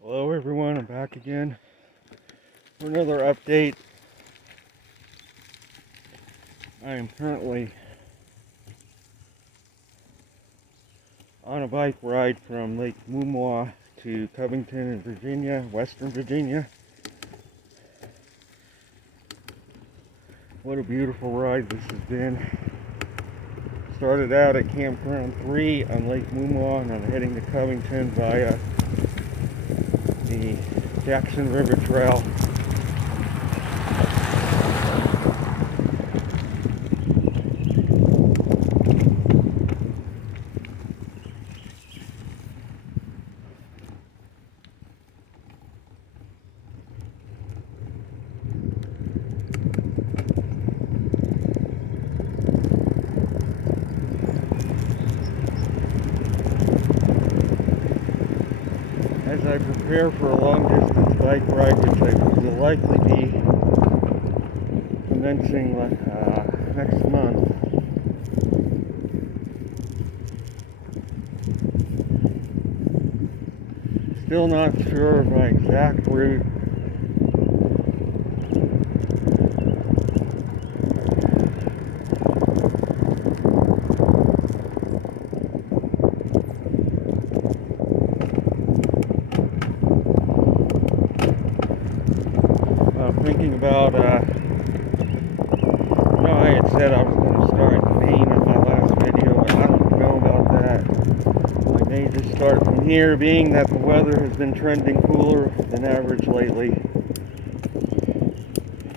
Hello everyone, I'm back again for another update. I am currently on a bike ride from Lake Moomaw to Covington in Virginia, Western Virginia. What a beautiful ride this has been. Started out at Campground 3 on Lake Moomaw, and I'm heading to Covington via the Jackson River Trail. As I prepare for a long-distance bike ride, which I will likely be commencing next month, still not sure of my exact route. Thinking about, I had said I was going to start in Maine in my last video, but I don't know about that. I may just start from here, being that the weather has been trending cooler than average lately,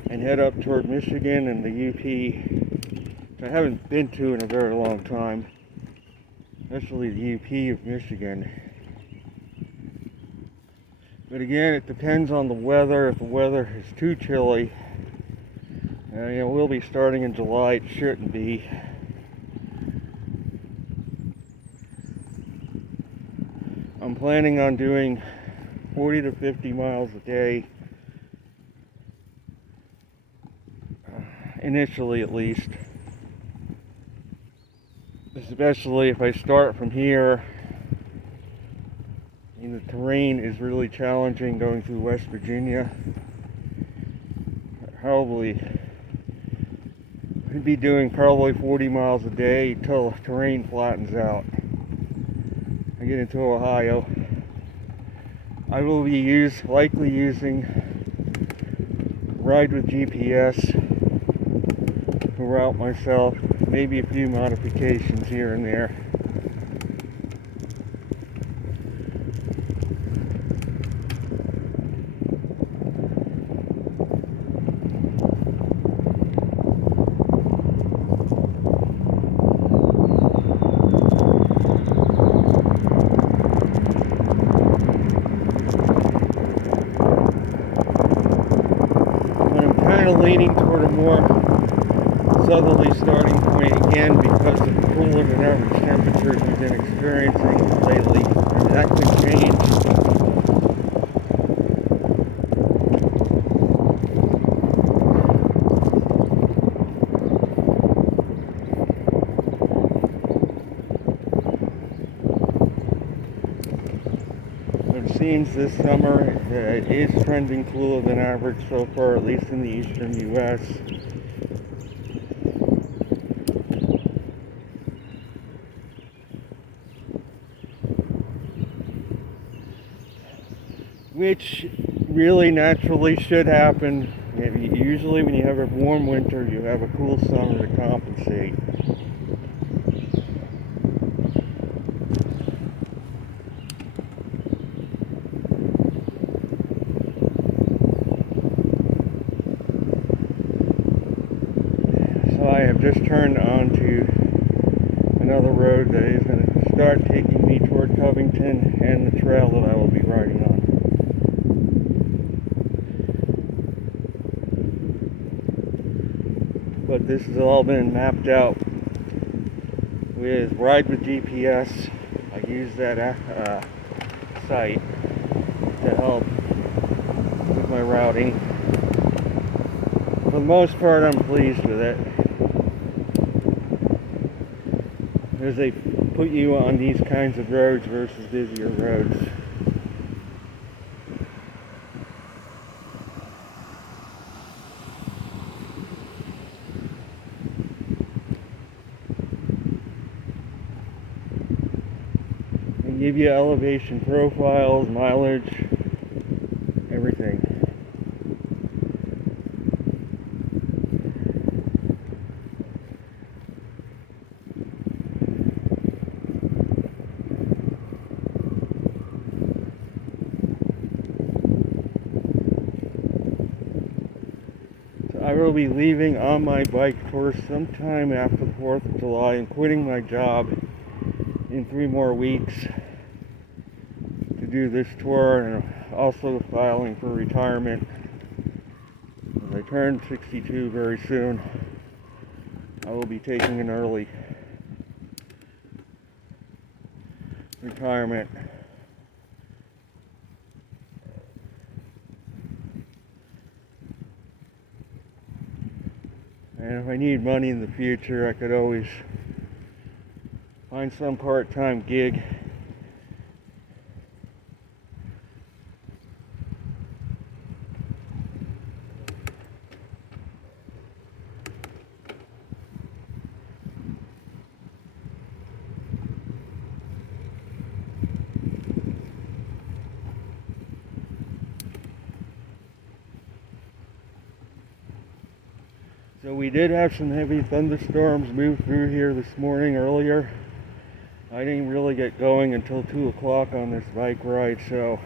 and head up toward Michigan and the UP, which I haven't been to in a very long time, especially the UP of Michigan. But again, it depends on the weather. If the weather is too chilly, we'll be starting in July. It shouldn't be. I'm planning on doing 40 to 50 miles a day, initially at least. Especially if I start from here. The terrain is really challenging going through West Virginia. Probably be doing 40 miles a day till the terrain flattens out. I get into Ohio. I will be likely using Ride with GPS to route myself, maybe a few modifications here and there. Leaning toward a more southerly starting point again because of the cooler than average temperatures we've been experiencing lately, and that could change. It seems this summer it is trending cooler than average so far, at least in the eastern U.S. Which really naturally should happen. Usually when you have a warm winter, you have a cool summer to compensate. I have just turned onto another road that is going to start taking me toward Covington and the trail that I will be riding on. But this has all been mapped out with Ride with GPS. I use that site to help with my routing. For the most part, I'm pleased with it. As they put you on these kinds of roads versus busier roads. give you elevation profiles, mileage, everything. I will be leaving on my bike tour sometime after the 4th of July and quitting my job in 3 more weeks to do this tour, and also filing for retirement. As I turn 62 very soon, I will be taking an early retirement. And if I need money in the future, I could always find some part-time gig. So we did have some heavy thunderstorms move through here this morning earlier. I didn't really get going until 2 o'clock on this bike ride, so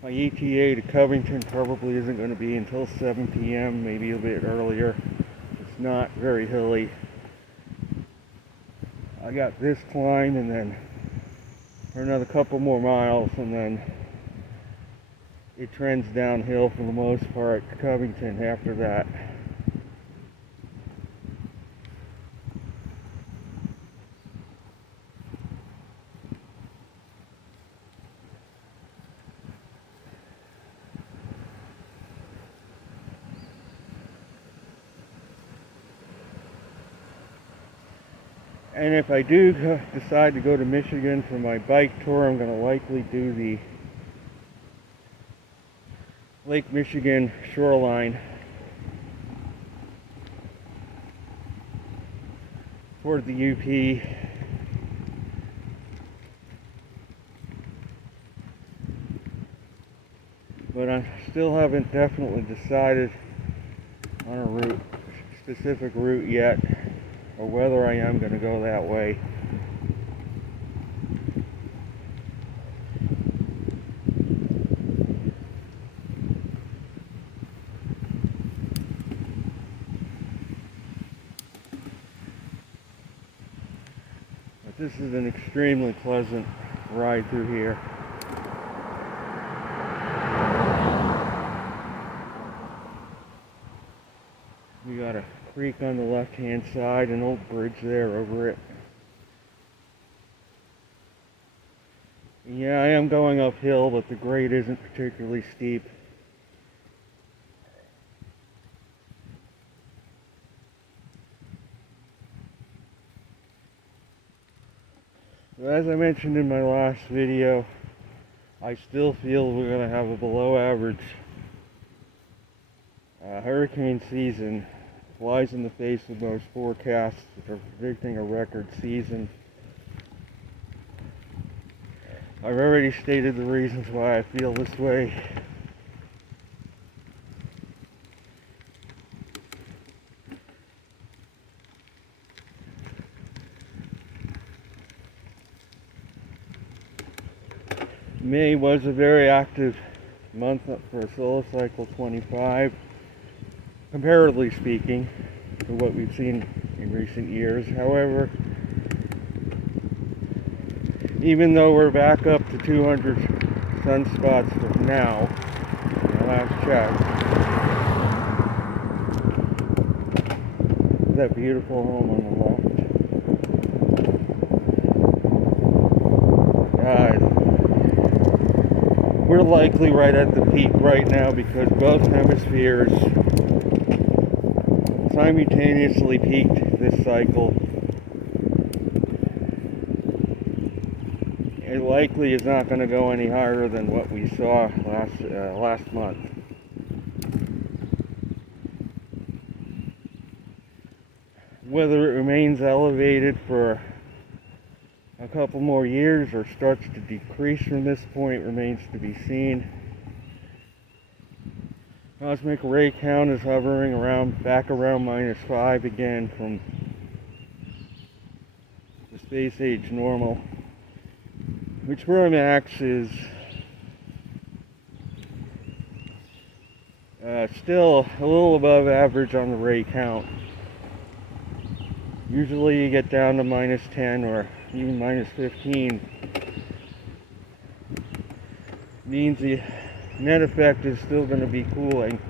my ETA to Covington probably isn't going to be until 7 p.m., maybe a bit earlier. It's not very hilly. I got this climb and then for another couple more miles, and then it trends downhill for the most part to Covington after that. And if I do decide to go to Michigan for my bike tour, I'm going to likely do the Lake Michigan shoreline toward the UP. But I still haven't definitely decided on a specific route yet, or whether I am going to go that way. But this is an extremely pleasant ride through here. We got a creek on the left-hand side, an old bridge there over it. Yeah, I am going uphill, but the grade isn't particularly steep. As I mentioned in my last video, I still feel we're going to have a below average hurricane season. Flies in the face of most forecasts that are predicting a record season. I've already stated the reasons why I feel this way. May was a very active month for Solar Cycle 25, comparatively speaking, to what we've seen in recent years. However, even though we're back up to 200 sunspots for now, my last check, that beautiful home on the left. We're likely right at the peak right now because both hemispheres simultaneously peaked this cycle. It likely is not going to go any higher than what we saw last month. Whether it remains elevated for a couple more years or starts to decrease from this point remains to be seen. Cosmic ray count is hovering back around -5 again from the space age normal, which for a max is still a little above average on the ray count. Usually you get down to -10 or even -15. Means the net effect is still going to be cooling.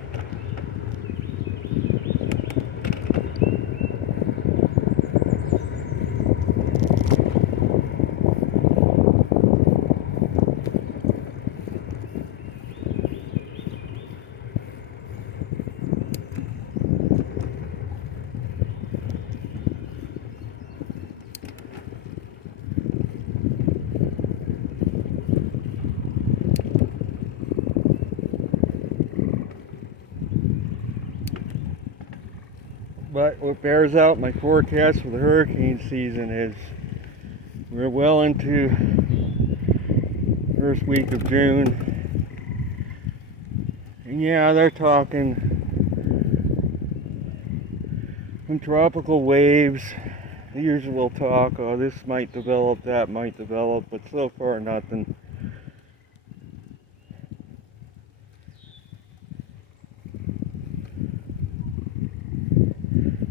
But what bears out my forecast for the hurricane season is we're well into the first week of June. And yeah, they're talking some tropical waves. The usual talk, oh, this might develop, that might develop, but so far nothing.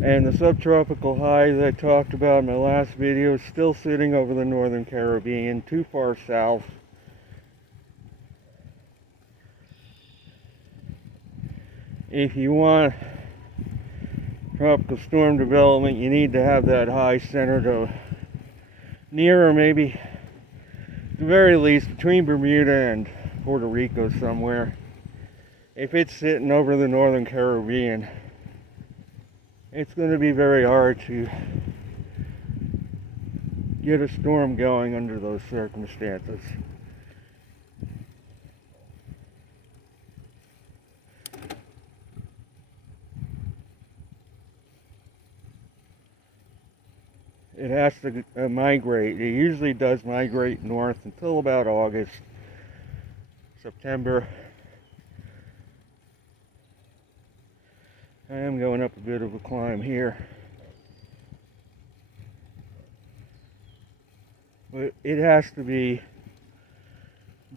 And the subtropical high that I talked about in my last video is still sitting over the northern Caribbean, too far south. If you want tropical storm development, you need to have that high centered near, or maybe at the very least between Bermuda and Puerto Rico somewhere. If it's sitting over the northern Caribbean, it's going to be very hard to get a storm going under those circumstances. It has to migrate. It usually does migrate north until about August, September. I am going up a bit of a climb here. But it has to be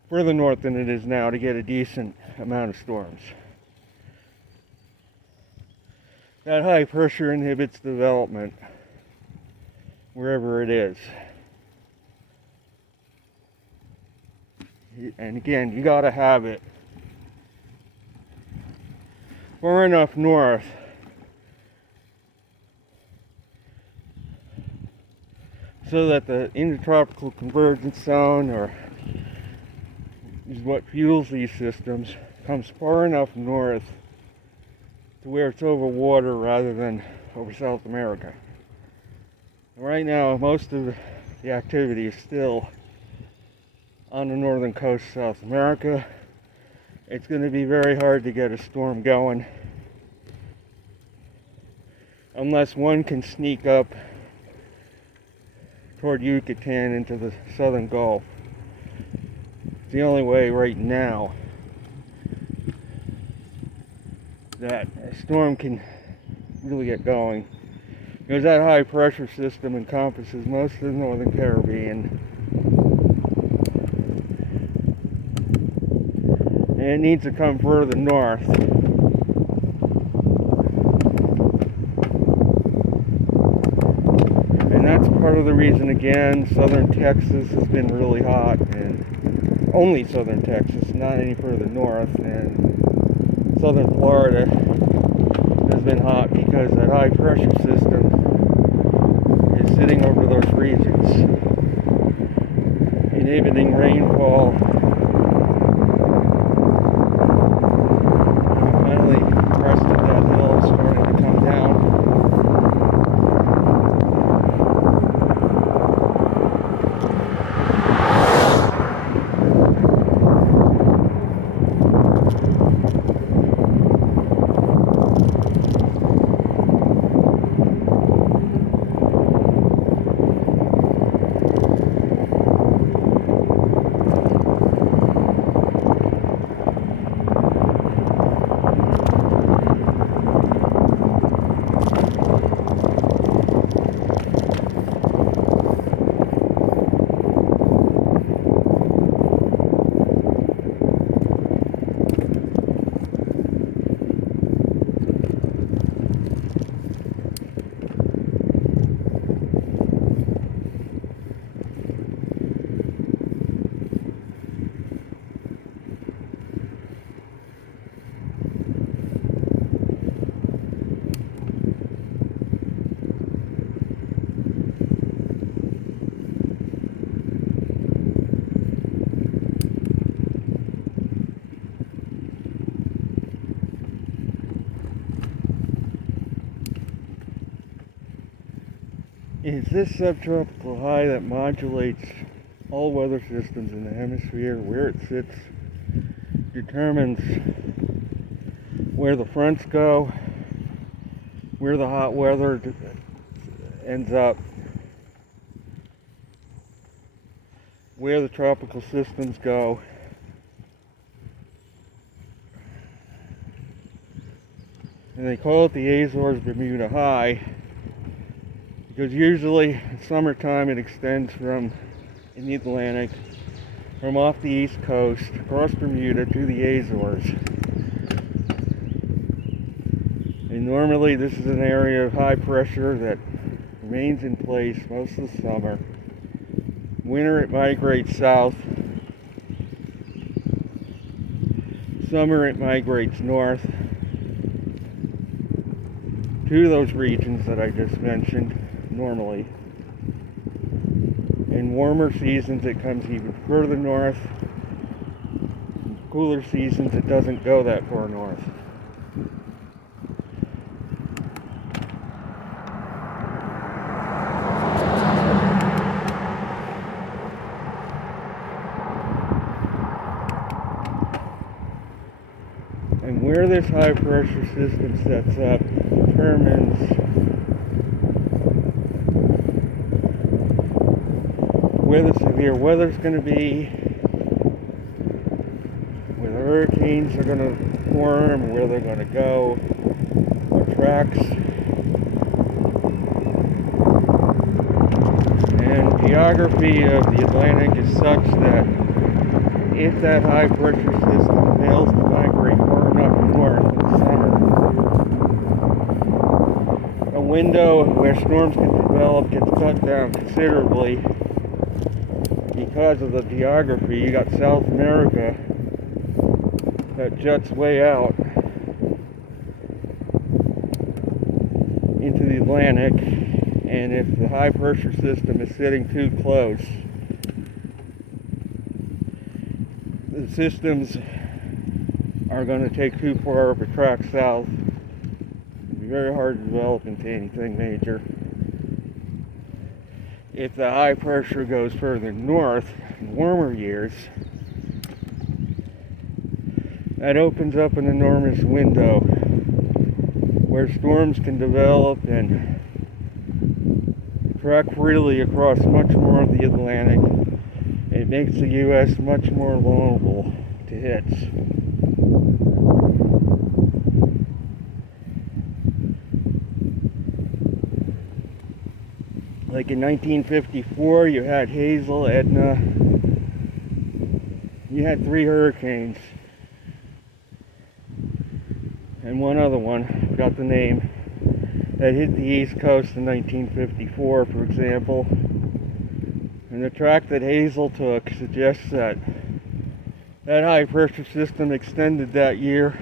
further north than it is now to get a decent amount of storms. That high pressure inhibits development wherever it is. And again, you gotta have it far enough north so that the intertropical convergence zone, or is what fuels these systems, comes far enough north to where it's over water rather than over South America. Right now, most of the activity is still on the northern coast of South America. It's going to be very hard to get a storm going unless one can sneak up toward Yucatan into the southern Gulf. It's the only way right now that a storm can really get going, because that high pressure system encompasses most of the northern Caribbean. And it needs to come further north. And that's part of the reason, again, southern Texas has been really hot, and only southern Texas, not any further north, and southern Florida has been hot because that high pressure system is sitting over those regions, inhibiting rainfall. is this subtropical high that modulates all weather systems in the hemisphere. Where it sits determines where the fronts go, where the hot weather ends up, where the tropical systems go. And they call it the Azores Bermuda High because usually in summertime it extends from in the Atlantic from off the east coast across Bermuda to the Azores. And normally this is an area of high pressure that remains in place most of the summer. Winter it migrates south. Summer it migrates north to those regions that I just mentioned normally. In warmer seasons it comes even further north. In cooler seasons it doesn't go that far north. And where this high pressure system sets up determines where the severe weather is going to be, where the hurricanes are going to form, where they're going to go, what tracks. And geography of the Atlantic is such that if that high pressure system fails to migrate far enough north in the summer, a window where storms can develop gets cut down considerably because of the geography. You got South America that juts way out into the Atlantic, and if the high pressure system is sitting too close, the systems are going to take too far of a track south. It'll be very hard to develop into anything major. If the high pressure goes further north in warmer years, that opens up an enormous window where storms can develop and track freely across much more of the Atlantic. It makes the U.S. much more vulnerable to hits. Like in 1954, you had Hazel, Edna. You had 3 hurricanes. And one other one, I forgot the name, that hit the East Coast in 1954, for example. And the track that Hazel took suggests that that high pressure system extended that year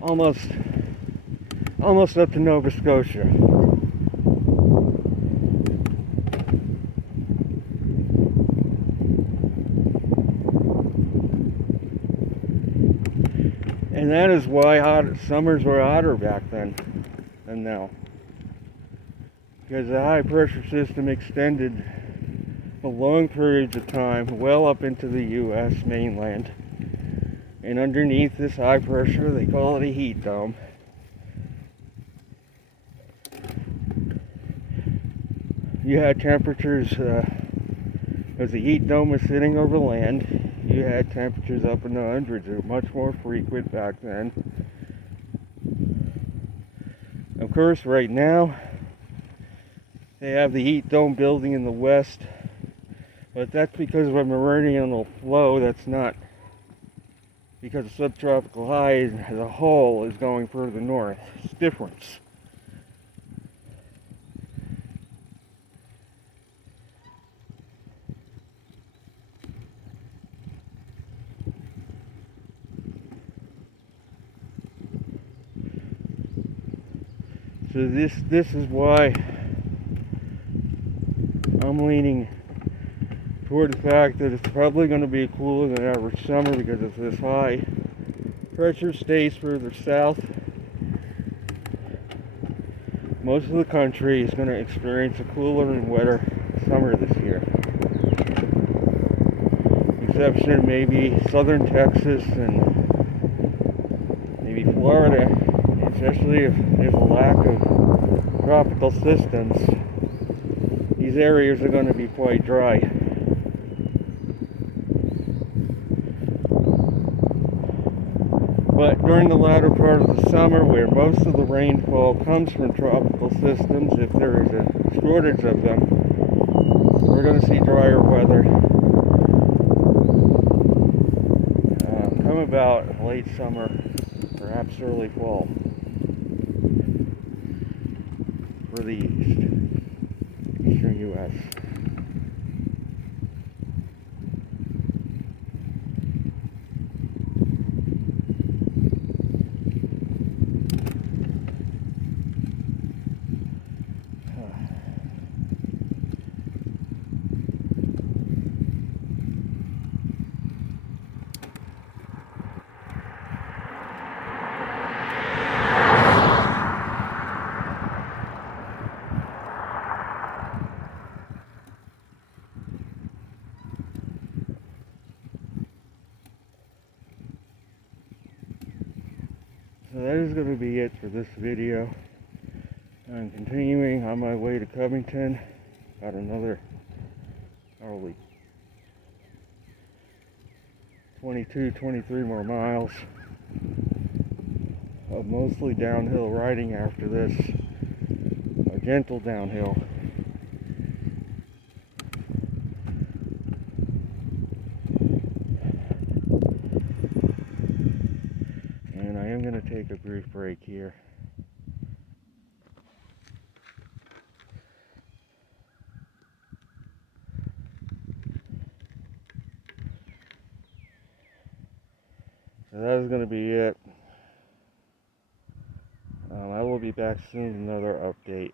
almost up to Nova Scotia. And that is why summers were hotter back then than now. Because the high pressure system extended for long periods of time well up into the U.S. mainland. And underneath this high pressure, they call it a heat dome. You had temperatures, as the heat dome was sitting over land, you had temperatures up in the hundreds. They were much more frequent back then. Of course, right now, they have the heat dome building in the west, but that's because of a meridional flow. That's not because the subtropical high as a whole is going further north. It's different. So this is why I'm leaning toward the fact that it's probably going to be a cooler than average summer because if this high pressure stays further south, most of the country is going to experience a cooler and wetter summer this year. Exception maybe southern Texas and maybe Florida, especially if there's a lack of tropical systems. These areas are going to be quite dry. But during the latter part of the summer, where most of the rainfall comes from tropical systems, if there is a shortage of them, we're going to see drier weather come about late summer, perhaps early fall, for the eastern U.S. So that is going to be it for this video. I'm continuing on my way to Covington. Got another probably 22, 23 more miles of mostly downhill riding after this. A gentle downhill. And I am going to take a brief break here. So that is going to be it. I will be back soon with another update.